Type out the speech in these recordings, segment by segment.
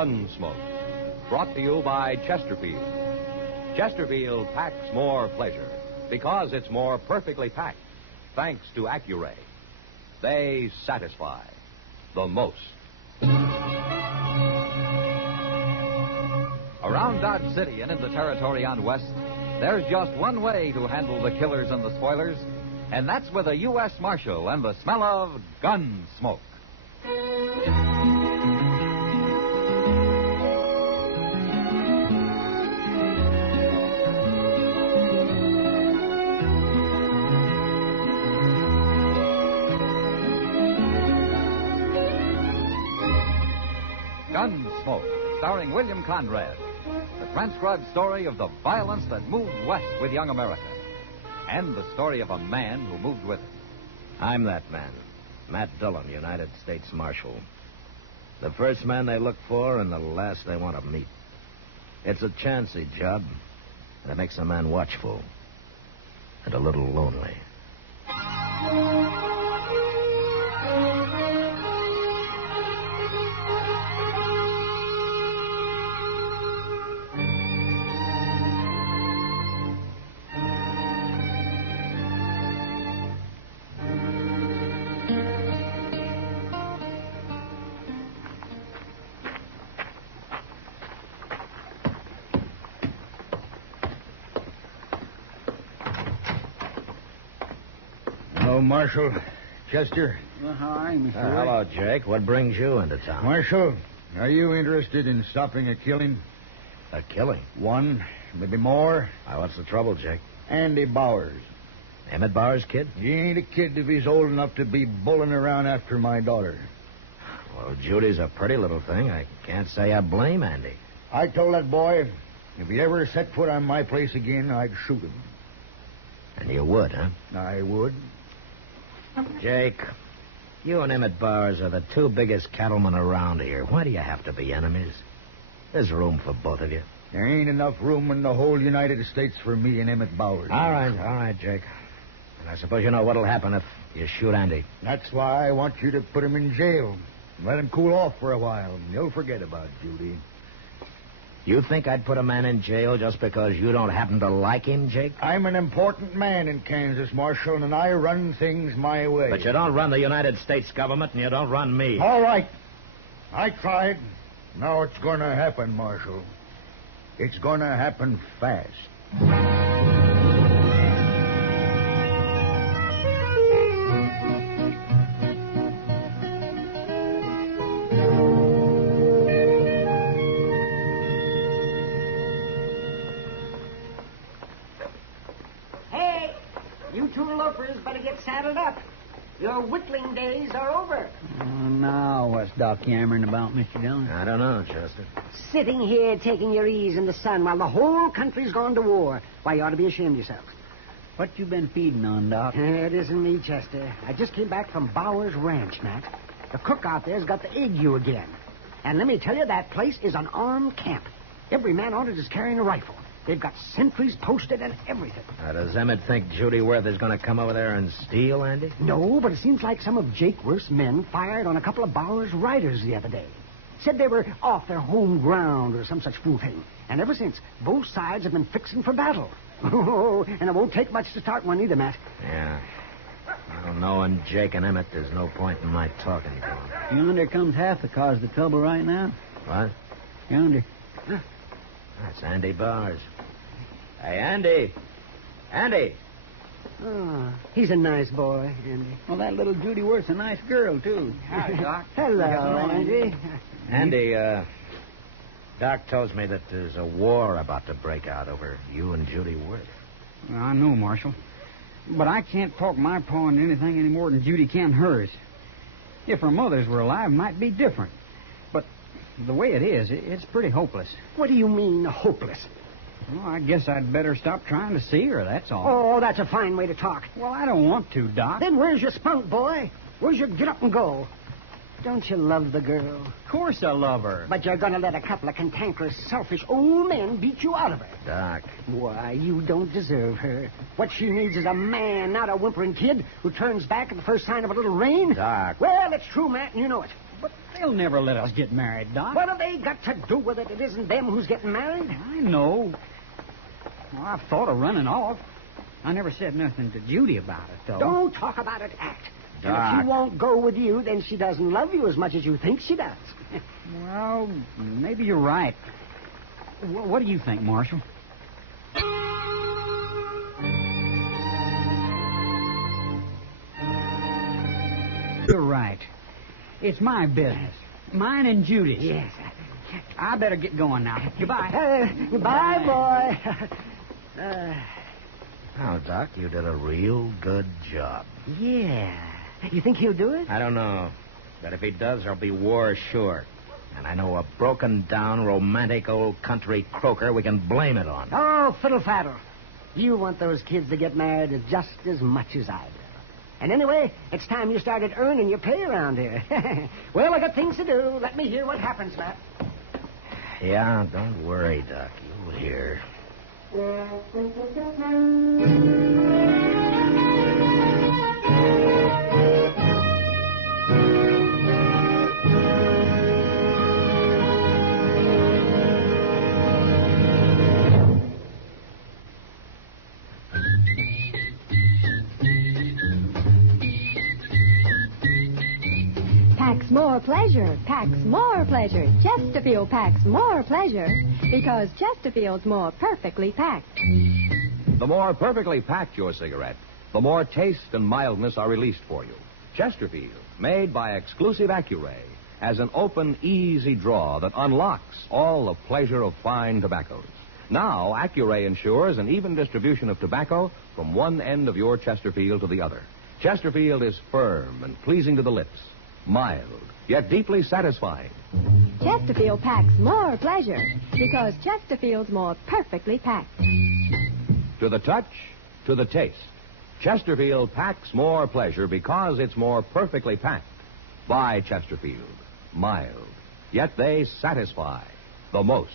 Gunsmoke, brought to you by Chesterfield. Chesterfield packs more pleasure because it's more perfectly packed, thanks to Accuray. They satisfy the most. Around Dodge City and in the territory on West, there's just one way to handle the killers and the spoilers, and that's with a U.S. Marshal and the smell of Gunsmoke. Gunsmoke, starring William Conrad. The transcribed story of the violence that moved west with young America. And the story of a man who moved with it. I'm that man. Matt Dillon, United States Marshal. The first man they look for and the last they want to meet. It's a chancy job, and it makes a man watchful and a little lonely. Hello, Marshal. Chester. Well, hi, Mr. Hello, Jake. What brings you into town? Marshal, are you interested in stopping a killing? A killing? One, maybe more. What's the trouble, Jake? Andy Bowers. Emmett Bowers' kid? He ain't a kid if he's old enough to be bulling around after my daughter. Well, Judy's a pretty little thing. I can't say I blame Andy. I told that boy if he ever set foot on my place again, I'd shoot him. And you would, huh? I would. Jake, you and Emmett Bowers are the two biggest cattlemen around here. Why do you have to be enemies? There's room for both of you. There ain't enough room in the whole United States for me and Emmett Bowers. All right, Jake. And I suppose you know what'll happen if you shoot Andy. That's why I want you to put him in jail. Let him cool off for a while. He'll forget about Judy. You think I'd put a man in jail just because you don't happen to like him, Jake? I'm an important man in Kansas, Marshal, and I run things my way. But you don't run the United States government, and you don't run me. All right. I tried. Now it's going to happen, Marshal. It's going to happen fast. Saddled up. Your whittling days are over. Now what's Doc yammering about, Mr. Dillon? I don't know, Chester. Sitting here taking your ease in the sun while the whole country's gone to war. Why, you ought to be ashamed of yourself. What you been feeding on, Doc? It isn't me, Chester. I just came back from Bowers Ranch, Matt. The cook out there's got the ague again. And let me tell you, that place is an armed camp. Every man on it is carrying a rifle. They've got sentries posted and everything. Does Emmett think Judy Worth is going to come over there and steal Andy? No, but it seems like some of Jake Worth's men fired on a couple of Bowers' riders the other day. Said they were off their home ground or some such fool thing. And ever since, both sides have been fixing for battle. Oh, and it won't take much to start one either, Matt. Yeah. Well, knowing Jake and Emmett, there's no point in my talking to them. Yonder comes half the cause of the trouble right now. What? Yonder. Huh? That's Andy Bowers. Hey, Andy. Andy. Oh, he's a nice boy, Andy. Well, that little Judy Worth's a nice girl, too. Hi, Doc. Hello, Andy. Andy, Doc tells me that there's a war about to break out over you and Judy Worth. Well, I know, Marshal. But I can't talk my paw into anything any more than Judy can hers. If her mothers were alive, it might be different. But the way it is, it's pretty hopeless. What do you mean, hopeless? Well, I guess I'd better stop trying to see her, that's all. Oh, that's a fine way to talk. Well, I don't want to, Doc. Then where's your spunk, boy? Where's your get up and go? Don't you love the girl? Of course I love her. But you're going to let a couple of cantankerous, selfish old men beat you out of her. Doc. Why, you don't deserve her. What she needs is a man, not a whimpering kid who turns back at the first sign of a little rain. Doc. Well, it's true, Matt, and you know it. But They'll never let us get married, Doc. What have they got to do with it? It isn't them who's getting married. I know. Well, I've thought of running off. I never said nothing to Judy about it, though. Don't talk about it, Act. And if Doc. she won't go with you, then she doesn't love you as much as you think she does. Well, maybe you're right. What do you think, Marshal? You're right. It's my business. Mine and Judy's. Yes. I better get going now. Goodbye. Goodbye, boy. Oh, Doc, you did a real good job. Yeah. You think he'll do it? I don't know. But if he does, there'll be war sure. And I know a broken-down, romantic old country croaker we can blame it on. Oh, fiddle-faddle. You want those kids to get married just as much as I do. And anyway, it's time you started earning your pay around here. Well, I got things to do. Let me hear what happens, Matt. Yeah, don't worry, Doc. You'll hear. Packs more pleasure, packs more pleasure. Chesterfield packs more pleasure because Chesterfield's more perfectly packed. The more perfectly packed your cigarette, the more taste and mildness are released for you. Chesterfield, made by exclusive Accuray, has an open, easy draw that unlocks all the pleasure of fine tobaccos. Now, Accuray ensures an even distribution of tobacco from one end of your Chesterfield to the other. Chesterfield is firm and pleasing to the lips, mild, yet deeply satisfying. Chesterfield packs more pleasure because Chesterfield's more perfectly packed. To the touch, to the taste. Chesterfield packs more pleasure because it's more perfectly packed. Buy Chesterfield. Mild, yet they satisfy the most.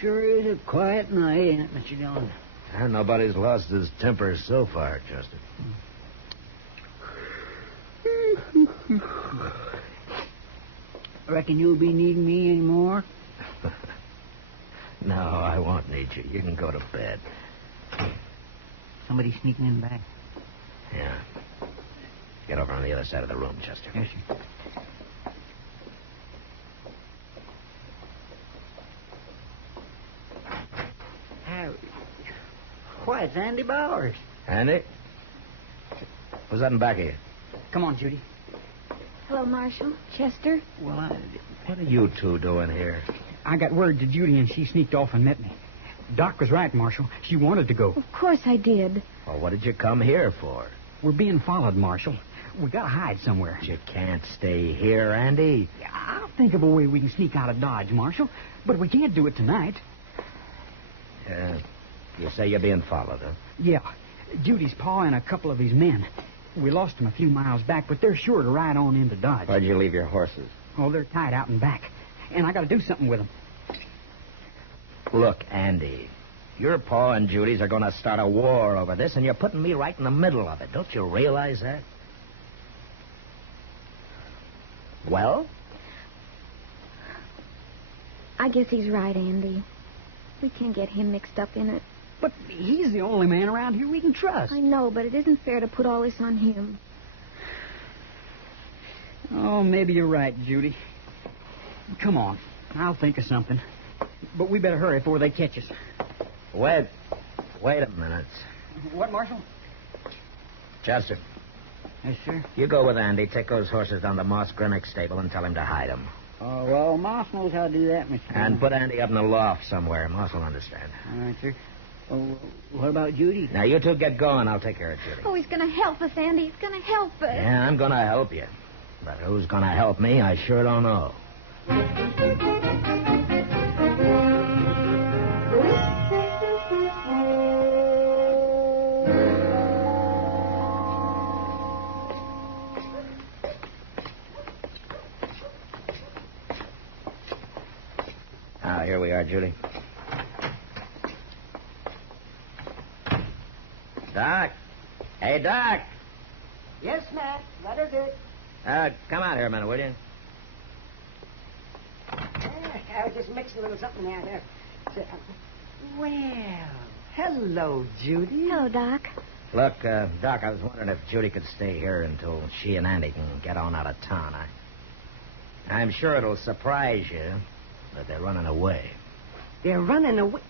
Sure is a quiet night, ain't it, Mr. Dillon? And nobody's lost his temper so far, Chester. Reckon you'll be needing me anymore? No, I won't need you. You can go to bed. Somebody sneaking in the back. Yeah. Get over on the other side of the room, Chester. Yes, sir. Why, it's Andy Bowers. Andy? Who's that in back of you? Come on, Judy. Hello, Marshal. Chester? Well, What are you two doing here? I got word to Judy, and she sneaked off and met me. Doc was right, Marshal. She wanted to go. Of course I did. Well, what did you come here for? We're being followed, Marshal. We gotta hide somewhere. You can't stay here, Andy. I'll think of a way we can sneak out of Dodge, Marshal. But we can't do it tonight. You say you're being followed, huh? Yeah. Judy's pa and a couple of his men. We lost them a few miles back, but they're sure to ride on into Dodge. Where'd you leave your horses? Oh, they're tied out in back. And I gotta do something with them. Look, Andy, your pa and Judy's are going to start a war over this, and you're putting me right in the middle of it. Don't you realize that? Well? I guess he's right, Andy. We can't get him mixed up in it. But he's the only man around here we can trust. I know, but it isn't fair to put all this on him. Oh, maybe you're right, Judy. Come on. I'll think of something. But we better hurry before they catch us. Wait a minute. What, Marshal? Chester, yes, sir. you go with Andy. Take those horses down to Moss Grennick's stable and tell him to hide them. Oh, well, Moss knows how to do that, Mr. Dillon. And put Andy up in the loft somewhere. Moss will understand. All right, sir. Oh, what about Judy? Now, you two get going. I'll take care of Judy. Oh, he's going to help us, Andy. He's going to help us. Yeah, I'm going to help you. But who's going to help me, I sure don't know. Judy. Doc. Hey, Doc. Yes, Matt. What is it? Come out here a minute, will you? I was just mixing a little something there. Well, hello, Judy. Hello, Doc. Look, Doc, I was wondering if Judy could stay here until she and Andy can get on out of town. I'm sure it'll surprise you that they're running away. They're running away.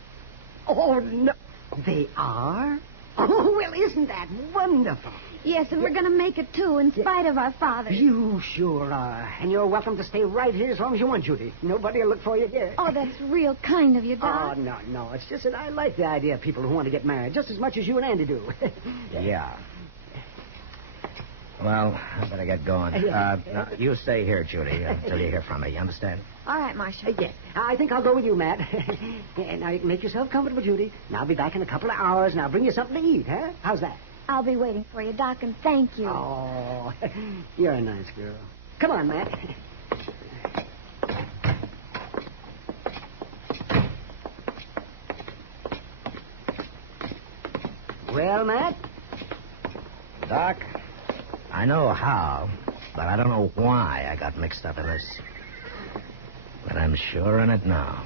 Oh, no. They are? Oh, well, isn't that wonderful? Yes, and we're going to make it, too, in spite of our father. You sure are. And you're welcome to stay right here as long as you want, Judy. Nobody will look for you here. Oh, that's real kind of you, Doc. Oh, no. It's just that I like the idea of people who want to get married just as much as you and Andy do. Yeah. Well, I better get going. Now, you stay here, Judy, until you hear from me. You understand? All right, Marshal. Yes. I think I'll go with you, Matt. Now, you can make yourself comfortable, Judy. And I'll be back in a couple of hours, and I'll bring you something to eat, huh? How's that? I'll be waiting for you, Doc, and thank you. Oh, you're a nice girl. Come on, Matt. Well, Matt? Doc, I know how, but I don't know why I got mixed up in this. But I'm sure in it now.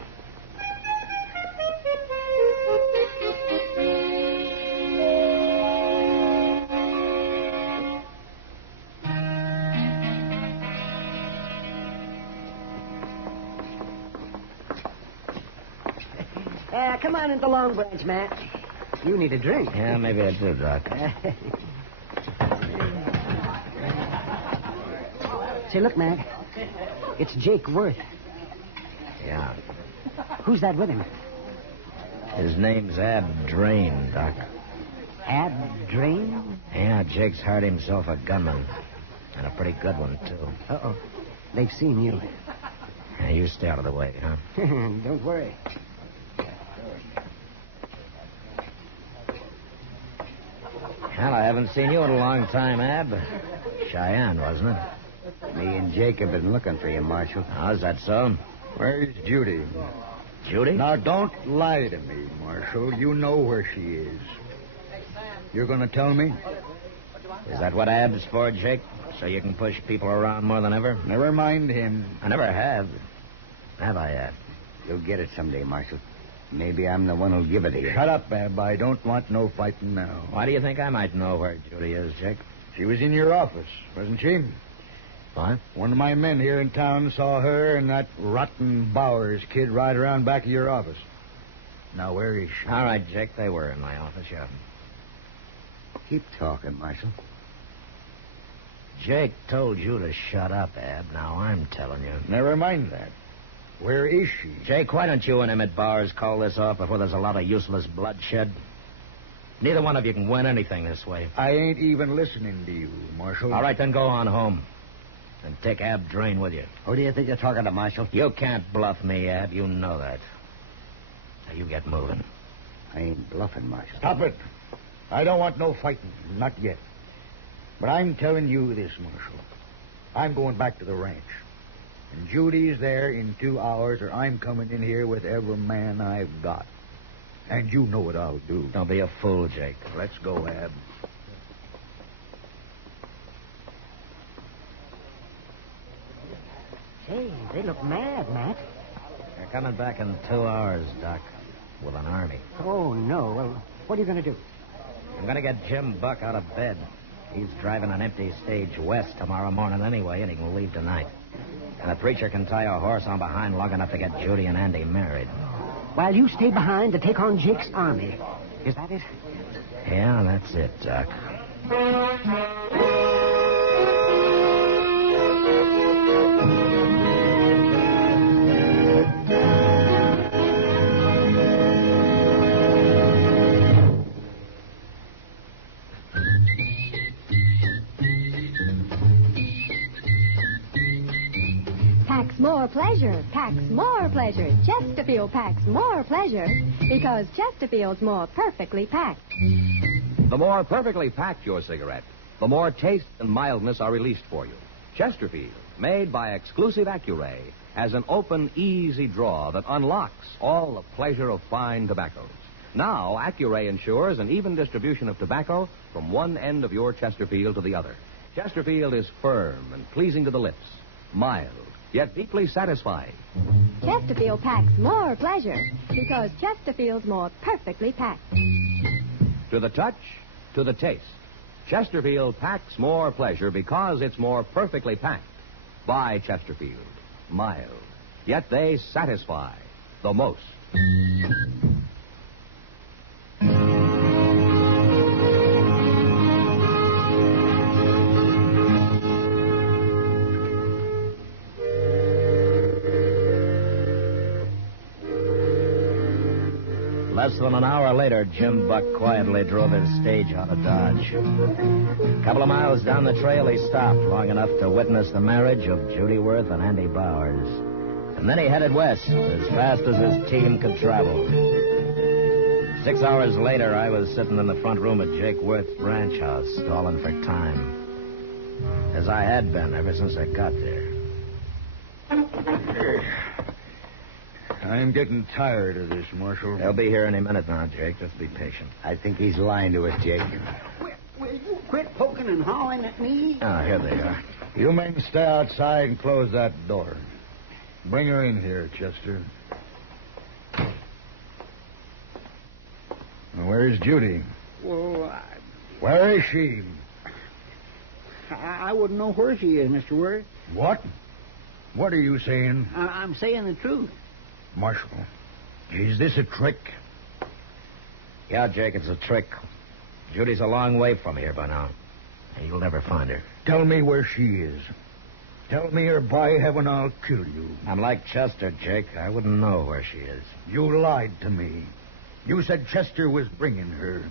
Come on into Long Branch, Matt. You need a drink. Yeah, maybe I do, Doc. Say, look, Matt. It's Jake Worth. Yeah. Who's that with him? His name's Ab Drain, Doc. Ab Drain? Yeah, Jake's hired himself a gunman. And a pretty good one, too. Uh-oh. They've seen you. Yeah, you stay out of the way, huh? Don't worry. Well, I haven't seen you in a long time, Ab. Cheyenne, wasn't it? Me and Jake have been looking for you, Marshal. Oh, is that so? Where's Judy? Judy? Now, don't lie to me, Marshal. You know where she is. You're going to tell me? Is that what Ab's for, Jake? So you can push people around more than ever? Never mind him. I never have. Have I, Ab? You'll get it someday, Marshal. Maybe I'm the one who'll give it to you. Shut up, Ab. I don't want no fighting now. Why do you think I might know where Judy is, Jake? She was in your office, wasn't she? What? One of my men here in town saw her and that rotten Bowers kid ride around back of your office. Now, where is she? All right, Jake, they were in my office, yeah. Keep talking, Marshal. Jake told you to shut up, Ab. Now I'm telling you. Never mind that. Where is she? Jake, why don't you and him at Bowers call this off before there's a lot of useless bloodshed? Neither one of you can win anything this way. I ain't even listening to you, Marshal. All right, then go on home. And take Ab Drain with you. Who do you think you're talking to, Marshal? You can't bluff me, Ab. You know that. Now you get moving. I ain't bluffing, Marshal. Stop it. I don't want no fighting. Not yet. But I'm telling you this, Marshal. I'm going back to the ranch. And Judy's there in 2 hours, or I'm coming in here with every man I've got. And you know what I'll do. Don't be a fool, Jake. Let's go, Ab. Hey, they look mad, Matt. They're coming back in 2 hours, Doc, with an army. Oh, no. Well, what are you going to do? I'm going to get Jim Buck out of bed. He's driving an empty stage west tomorrow morning anyway, and he can leave tonight. And the preacher can tie a horse on behind long enough to get Judy and Andy married. While you stay behind to take on Jake's army. Is that it? Yeah, that's it, Doc. Packs more pleasure. Packs more pleasure. Chesterfield packs more pleasure because Chesterfield's more perfectly packed. The more perfectly packed your cigarette, the more taste and mildness are released for you. Chesterfield, made by exclusive Accuray, as an open, easy draw that unlocks all the pleasure of fine tobaccos. Now, Accuray ensures an even distribution of tobacco from one end of your Chesterfield to the other. Chesterfield is firm and pleasing to the lips, mild, yet deeply satisfying. Chesterfield packs more pleasure because Chesterfield's more perfectly packed. To the touch, to the taste. Chesterfield packs more pleasure because it's more perfectly packed. By Chesterfield. Mild. Yet they satisfy the most. Less than an hour later, Jim Buck quietly drove his stage out of Dodge. A couple of miles down the trail, he stopped long enough to witness the marriage of Judy Worth and Andy Bowers. And then he headed west as fast as his team could travel. 6 hours later, I was sitting in the front room at Jake Worth's ranch house, stalling for time. As I had been ever since I got there. I'm getting tired of this, Marshal. They'll be here any minute now, Jake. Just be patient. I think he's lying to us, Jake. Will you quit poking and hawing at me? Ah, here they are. You men stay outside and close that door. Bring her in here, Chester. Now, where's Judy? Well, Where is she? I wouldn't know where she is, Mr. Worth. What? What are you saying? I'm saying the truth. Marshal, is this a trick? Yeah, Jake, it's a trick. Judy's a long way from here by now. And you'll never find her. Tell me where she is. Tell me, or by heaven, I'll kill you. I'm like Chester, Jake. I wouldn't know where she is. You lied to me. You said Chester was bringing her.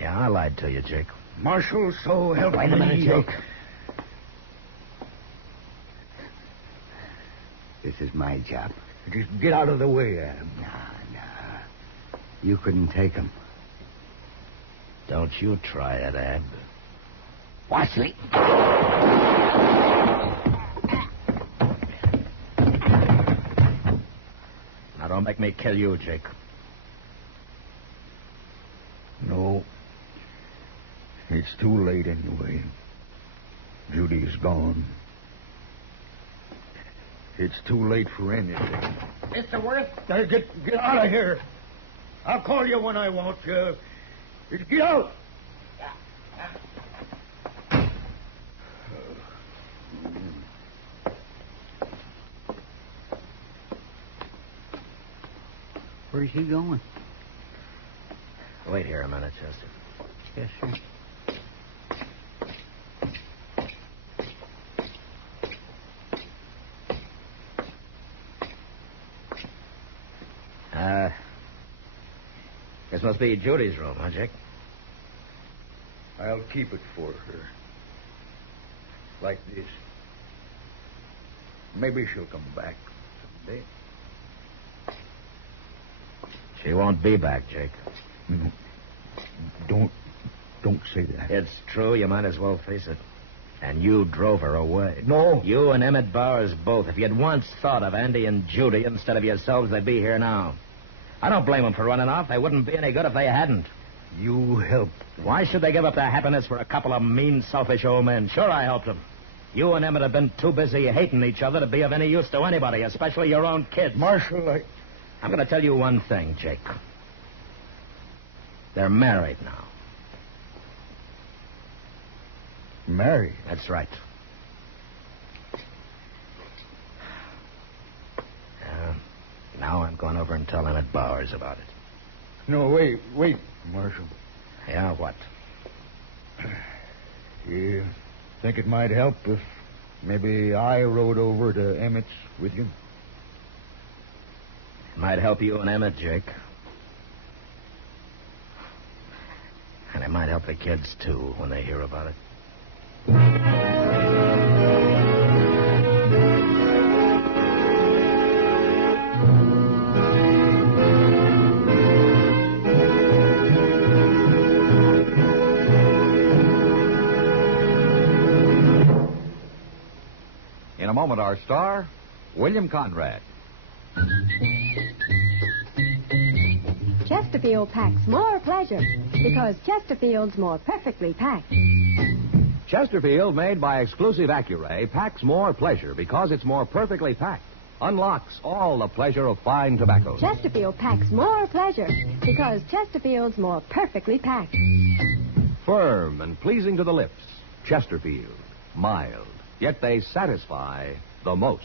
Yeah, I lied to you, Jake. Marshal, so help Wait a minute, me. Jake. This is my job. Just get out of the way, Adam. Nah. You couldn't take him. Don't you try it, Ab. Wesley. Now, don't make me kill you, Jake. No. It's too late anyway. Judy's gone. It's too late for anything. Mr. Worth? Get out of here. I'll call you when I want you. Just get out. Where's he going? Wait here a minute, Chester. Yes, sir. This must be Judy's room, huh, Jake? I'll keep it for her. Like this. Maybe she'll come back someday. She won't be back, Jake. No. Don't say that. It's true. You might as well face it. And you drove her away. No. You and Emmett Bowers both. If you'd once thought of Andy and Judy instead of yourselves, they'd be here now. I don't blame them for running off. They wouldn't be any good if they hadn't. You helped. Why should they give up their happiness for a couple of mean, selfish old men? Sure, I helped them. You and Emmett have been too busy hating each other to be of any use to anybody, especially your own kids. Marshal, I'm going to tell you one thing, Jake. They're married now. Married? That's right. Now I'm going over and tell Emmett Bowers about it. No, wait, Marshal. Yeah, what? You think it might help if maybe I rode over to Emmett's with you? It might help you and Emmett, Jake. And it might help the kids, too, when they hear about it. In a moment, our star, William Conrad. Chesterfield packs more pleasure because Chesterfield's more perfectly packed. Chesterfield, made by exclusive Accuray, packs more pleasure because it's more perfectly packed. Unlocks all the pleasure of fine tobacco. Chesterfield packs more pleasure because Chesterfield's more perfectly packed. Firm and pleasing to the lips. Chesterfield. Mild. Yet they satisfy the most.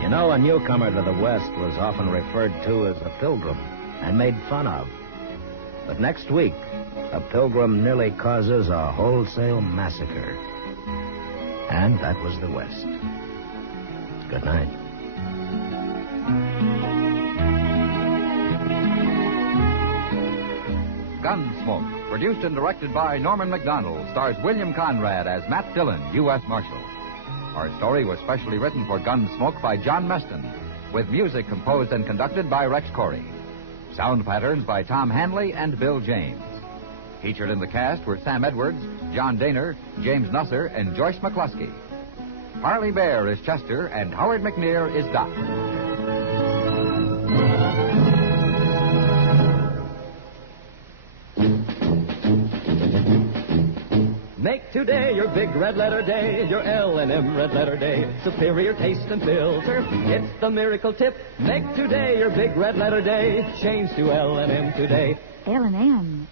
You know, a newcomer to the West was often referred to as a pilgrim and made fun of. But next week, a pilgrim nearly causes a wholesale massacre. And that was the West. Good night. Gunsmoke, produced and directed by Norman Macdonnell, stars William Conrad as Matt Dillon, U.S. Marshal. Our story was specially written for Gunsmoke by John Meston, with music composed and conducted by Rex Corey. Sound patterns by Tom Hanley and Bill James. Featured in the cast were Sam Edwards, John Daner, James Nusser, and Joyce McCluskey. Harley Bear is Chester, and Howard McNear is Doc. Make today your big red letter day, your L&M red letter day. Superior taste and filter, it's the miracle tip. Make today your big red letter day. Change to L&M today. L&M.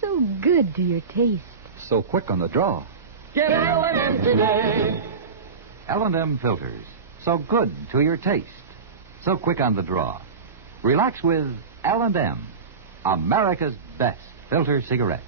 So good to your taste. So quick on the draw. Get L&M today. L&M filters. So good to your taste. So quick on the draw. Relax with L&M, America's best filter cigarette.